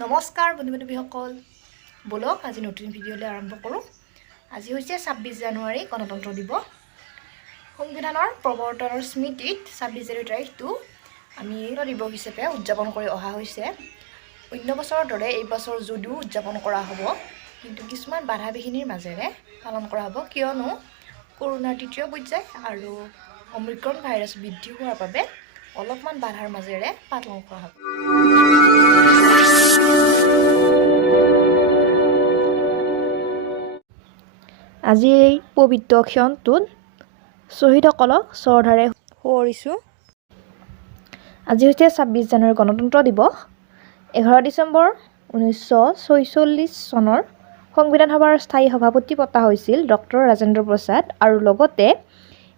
নমস্কাৰ বন্ধু-বান্ধৱীসকল বলক আজি নতুন ভিডিঅ'লৈ আৰম্ভ কৰোঁ। আজি হৈছে 26 জানুৱাৰী গণতন্ত্ৰ দিৱস। সংবিধানৰ প্ৰৱৰ্তনৰ স্মৃতিত 26 জানুৱাৰী তাৰিখটো আমি দিৱস হিচাপে উদযাপন কৰি অহা হৈছে। অন্য বছৰৰ দৰে এই বছৰ যদিও উদযাপন কৰা হ'ব, কিন্তু কিছুমান বাধা বিঘিনিৰ মাজেৰে পালন কৰা হ'ব, কিয়নো কৰোনাৰ তৃতীয় পৰ্যায় আৰু অমিক্ৰন ভাইৰাছ বৃদ্ধি হোৱাৰ বাবে অলপমান বাধাৰ মাজেৰে পালন কৰা হ'ব। আজি এই পবিত্ৰ ক্ষণটোত শ্বহীদসকলক শ্ৰদ্ধাৰে সোঁৱৰিছোঁ। আজি হৈছে 26 জানুৱাৰী গণতন্ত্ৰ দিৱস। 11 ডিচেম্বৰ 1946 চনৰ সংবিধান সভাৰ স্থায়ী সভাপতি পতা হৈছিল ডক্টৰ ৰাজেন্দ্ৰ প্ৰসাদ আৰু লগতে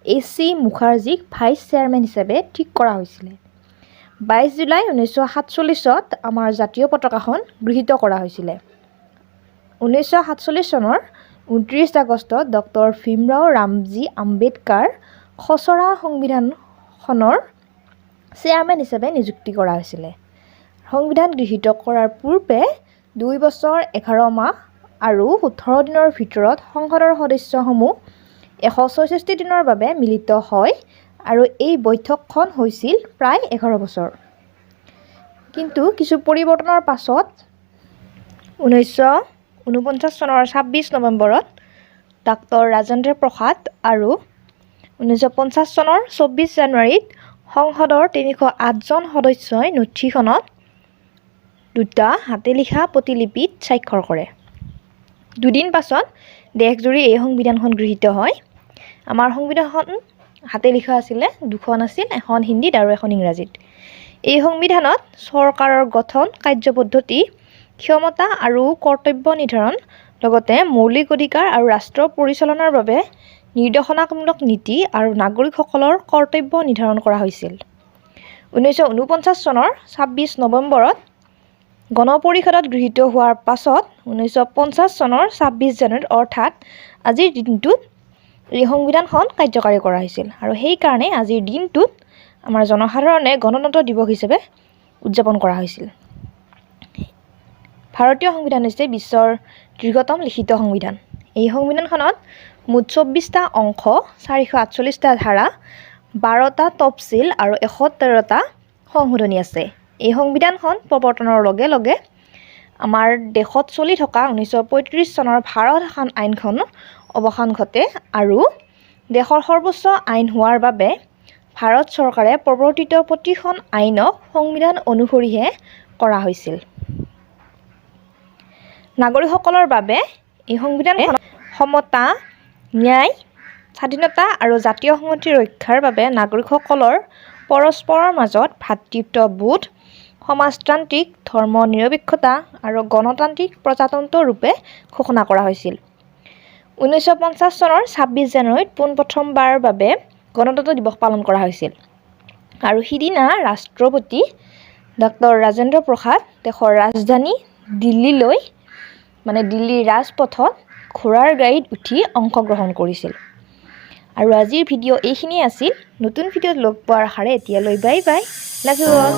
AC মুখাৰ্জীক ভাইচ চেয়াৰমেন হিচাপে ঠিক কৰা হৈছিলে। 22 জুলাই 1947ত আমাৰ জাতীয় পতাকাখন গৃহীত কৰা হৈছিলে। 1947 চনৰ 29 আগষ্টত ডক্টৰ ভীমৰাও ৰামজী আম্বেদকাৰ খচৰা সংবিধানখনৰ চেয়াৰমেন হিচাপে নিযুক্তি কৰা হৈছিলে। সংবিধান গৃহীত কৰাৰ পূৰ্বে 2 বছৰ 11 মাহ আৰু 18 দিনৰ ভিতৰত সংসদৰ সদস্যসমূহ 164 দিনৰ বাবে মিলিত হয় আৰু এই বৈঠকখন হৈছিল প্ৰায় 11 বছৰ। কিন্তু কিছু পৰিৱৰ্তনৰ পাছত 1949 চনৰ 26 নৱেম্বৰত ডক্টৰ ৰাজেন্দ্ৰ প্ৰসাদ আৰু 1950 চনৰ 24 জানুৱাৰীত সংসদৰ 308 জন সদস্যই নথিখনত দুটা হাতে লিখা প্ৰতিলিপিত স্বাক্ষৰ কৰে। দুদিন পাছত দেশজুৰি এই সংবিধানখন গৃহীত হয়। আমাৰ সংবিধানখন হাতে লিখা আছিলে, দুখন আছিল, এখন হিন্দীত আৰু এখন ইংৰাজীত। এই সংবিধানত চৰকাৰৰ গঠন, কাৰ্যপদ্ধতি, ক্ষমতা আৰু কৰ্তব্য নিৰ্ধাৰণ, লগতে মৌলিক অধিকাৰ আৰু ৰাষ্ট্ৰ পৰিচালনাৰ বাবে নিৰ্দেশনামূলক নীতি আৰু নাগৰিকসকলৰ কৰ্তব্য নিৰ্ধাৰণ কৰা হৈছিল। 1949 চনৰ 26 নৱেম্বৰত গণপৰিষদত গৃহীত হোৱাৰ পাছত 1950 চনৰ 26 জানুৱাৰীত অৰ্থাৎ আজিৰ দিনটোত এই সংবিধানখন কাৰ্যকাৰী কৰা হৈছিল আৰু সেইকাৰণে আজিৰ দিনটোত আমাৰ জনসাধাৰণে গণতন্ত্ৰ দিৱস হিচাপে উদযাপন কৰা হৈছিল। ভাৰতীয় সংবিধান হৈছে বিশ্বৰ দীৰ্ঘতম লিখিত সংবিধান। এই সংবিধানখনত মুঠ 24টা অংশ, 448টা ধাৰা, 12টা তফচিল আৰু 113টা সংশোধনী আছে। এই সংবিধানখন প্ৰৱৰ্তনৰ লগে লগে আমাৰ দেশত চলি থকা 1935 চনৰ ভাৰত শাসন আইনখনৰ অৱসান ঘটে আৰু দেশৰ সৰ্বোচ্চ আইন হোৱাৰ বাবে ভাৰত চৰকাৰে প্ৰৱৰ্তিত প্ৰতিখন আইনক সংবিধান অনুসৰিহে কৰা হৈছিল। নাগৰিকসকলৰ বাবে এই সংবিধানখনত সমতা, ন্যায়, স্বাধীনতা আৰু জাতীয় সংহতি ৰক্ষাৰ বাবে নাগৰিকসকলৰ পৰস্পৰৰ মাজত ভাতৃত্ববোধ, সমাজতান্ত্ৰিক ধৰ্ম নিৰপেক্ষতা আৰু গণতান্ত্ৰিক প্ৰজাতন্ত্ৰ ৰূপে ঘোষণা কৰা হৈছিল। 1950 চনৰ 26 জানুৱাৰীত পোনপ্ৰথমবাৰৰ বাবে গণতন্ত্ৰ দিৱস পালন কৰা হৈছিল আৰু সিদিনা ৰাষ্ট্ৰপতি ডক্টৰ ৰাজেন্দ্ৰ প্ৰসাদ দেশৰ ৰাজধানী দিল্লীৰ ৰাজপথত ঘোঁৰাৰ গাড়ীত উঠি অংশগ্ৰহণ কৰিছিল। আৰু আজিৰ ভিডিঅ' এইখিনিয়ে আছিল। নতুন ভিডিঅ'ত লগ পোৱাৰ আশাৰে এতিয়ালৈ bye bye, love you all.